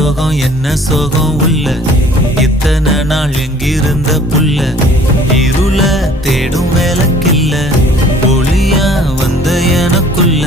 சோகம் என்ன சோகம் உள்ள இத்தனை நாள் எங்கிருந்த புள்ள இருள தேடும் வேலைக்கில்ல ஒளியா வந்த எனக்குள்ள